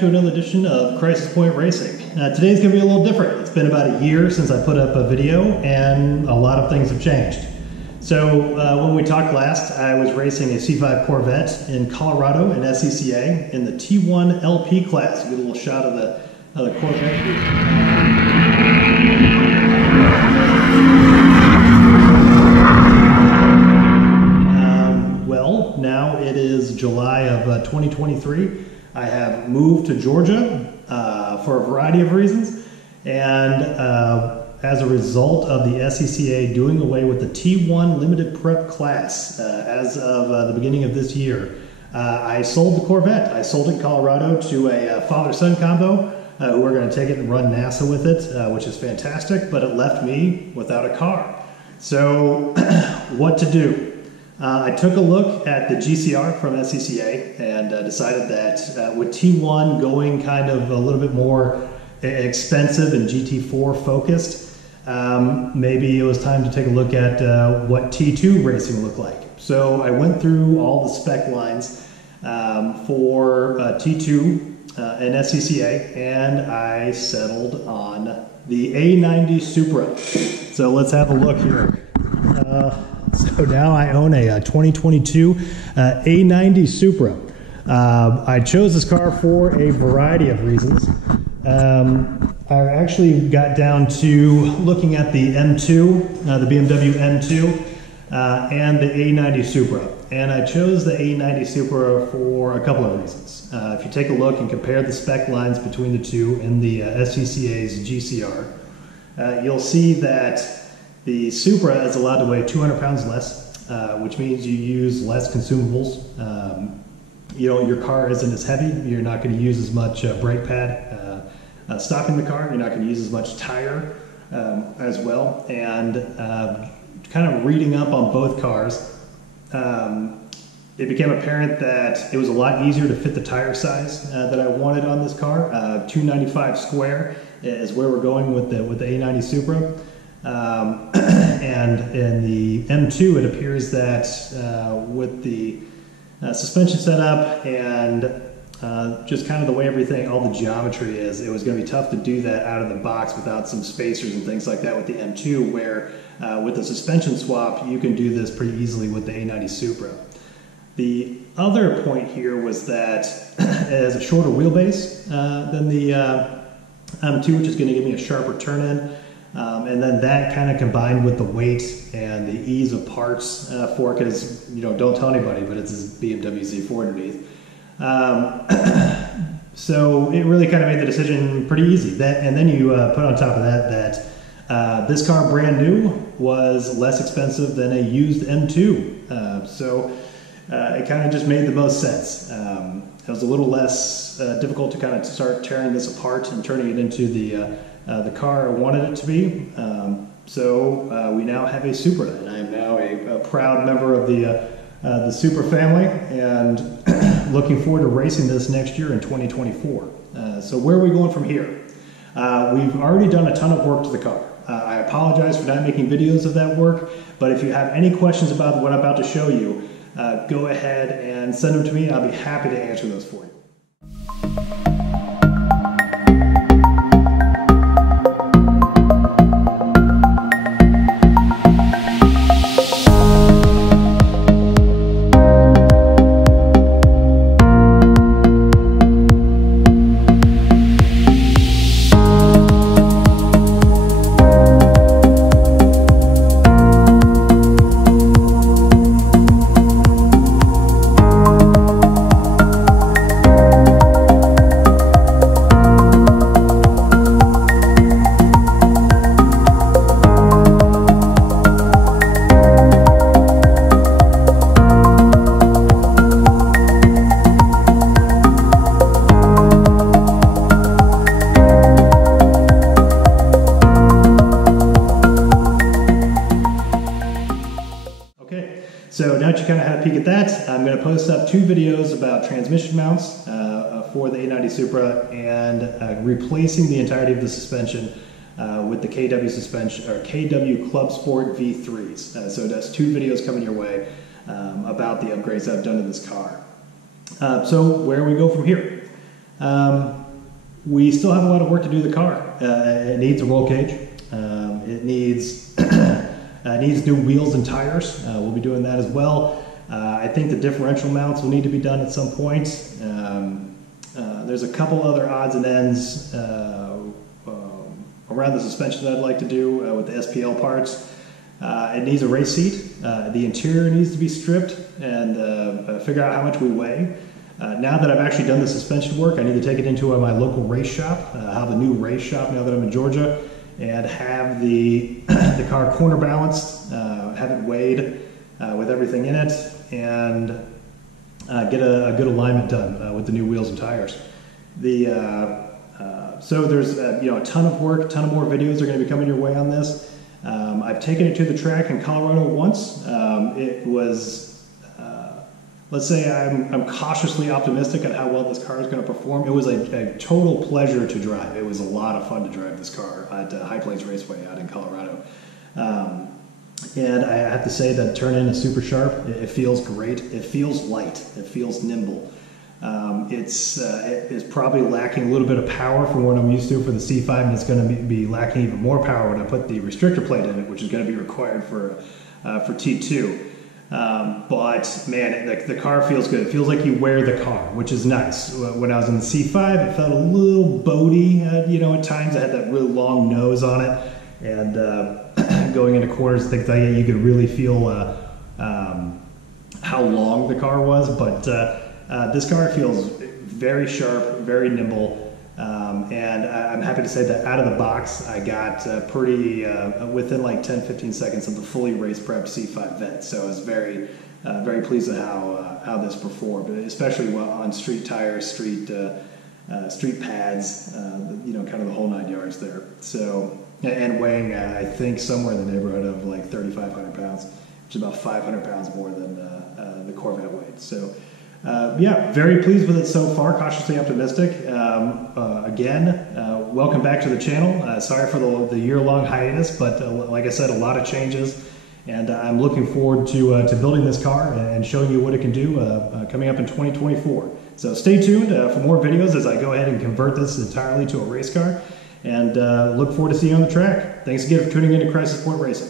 to another edition of Crisis Point Racing. Today's going to be a little different. It's been about a year since I put up a video and a lot of things have changed. So when we talked last, I was racing a C5 Corvette in Colorado in SCCA in the T1 LP class. You get a little shot of the Corvette here. Now it is July of 2023. I have moved to Georgia for a variety of reasons, and as a result of the SCCA doing away with the T1 limited prep class as of the beginning of this year, I sold the Corvette. I sold it in Colorado to a father-son combo who are going to take it and run NASA with it, which is fantastic, but it left me without a car. So what to do? I took a look at the GCR from SCCA and decided that with T1 going kind of a little bit more expensive and GT4 focused, maybe it was time to take a look at what T2 racing looked like. So I went through all the spec lines for T2 and SCCA, and I settled on the A90 Supra. So let's have a look here. So now I own a 2022 A90 Supra. I chose this car for a variety of reasons. I actually got down to looking at the M2, the BMW M2, and the A90 Supra. And I chose the A90 Supra for a couple of reasons. If you take a look and compare the spec lines between the two in the SCCA's GCR, you'll see that the Supra is allowed to weigh 200 pounds less, which means you use less consumables. Your car isn't as heavy. You're not going to use as much brake pad stopping the car. You're not going to use as much tire as well. And kind of reading up on both cars, it became apparent that it was a lot easier to fit the tire size that I wanted on this car. 295 square is where we're going with the A90 Supra. And in the M2, it appears that with the suspension setup and just kind of the way everything, all the geometry is, it was going to be tough to do that out of the box without some spacers and things like that with the M2, where with the suspension swap, you can do this pretty easily with the A90 Supra. The other point here was that it has a shorter wheelbase than the M2, which is going to give me a sharper turn-in. And then that kind of combined with the weight and the ease of parts for it, because, don't tell anybody, but it's this BMW Z4 underneath. So it really kind of made the decision pretty easy. And then you put on top of that this car brand new was less expensive than a used M2. So it kind of just made the most sense. It was a little less difficult to kind of start tearing this apart and turning it into the car I wanted it to be. So we now have a Supra, and I am now a proud member of the Supra family, and looking forward to racing this next year in 2024. So where are we going from here? We've already done a ton of work to the car. I apologize for not making videos of that work, but if you have any questions about what I'm about to show you, go ahead and send them to me. I'll be happy to answer those for you. So now that you kind of had a peek at that, I'm going to post up two videos about transmission mounts for the A90 Supra and replacing the entirety of the suspension with the KW suspension, or KW Club Sport V3s. So that's two videos coming your way about the upgrades I've done to this car. So where we go from here? We still have a lot of work to do to the car. It needs a roll cage. It needs new wheels and tires. We'll be doing that as well. I think the differential mounts will need to be done at some point. There's a couple other odds and ends around the suspension that I'd like to do with the SPL parts. It needs a race seat. The interior needs to be stripped and figure out how much we weigh. Now that I've actually done the suspension work, I need to take it into my local race shop, have a new race shop now that I'm in Georgia, and have the car corner balanced, have it weighed with everything in it, and get a good alignment done with the new wheels and tires. So there's a ton of work, a ton of more videos are going to be coming your way on this. I've taken it to the track in Colorado once. It was, let's say I'm cautiously optimistic on how well this car is going to perform. It was a total pleasure to drive. It was a lot of fun to drive this car at High Plains Raceway out in Colorado. And I have to say that turn-in is super sharp. It feels great. It feels light. It feels nimble. It's probably lacking a little bit of power from what I'm used to for the C5, and it's going to be lacking even more power when I put the restrictor plate in it, which is going to be required for T2. But man, the car feels good. It feels like you wear the car, which is nice. When I was in the C5, it felt a little boaty, at times. I had that really long nose on it, and going into corners, things like that, you could really feel how long the car was. But this car feels very sharp, very nimble. And I'm happy to say that out of the box, I got pretty within like 10-15 seconds of the fully race prepped C5 Vet. So I was very pleased with how this performed, especially on street tires, street pads, kind of the whole 9 yards there. So, and weighing, I think somewhere in the neighborhood of like 3,500 pounds, which is about 500 pounds more than the Corvette weighed. So. Yeah, very pleased with it so far, cautiously optimistic. Again, welcome back to the channel. Sorry for the year-long hiatus, but like I said, a lot of changes, and I'm looking forward to building this car and showing you what it can do coming up in 2024. So stay tuned for more videos as I go ahead and convert this entirely to a race car, and look forward to seeing you on the track. Thanks again for tuning in to Crisis Point Racing.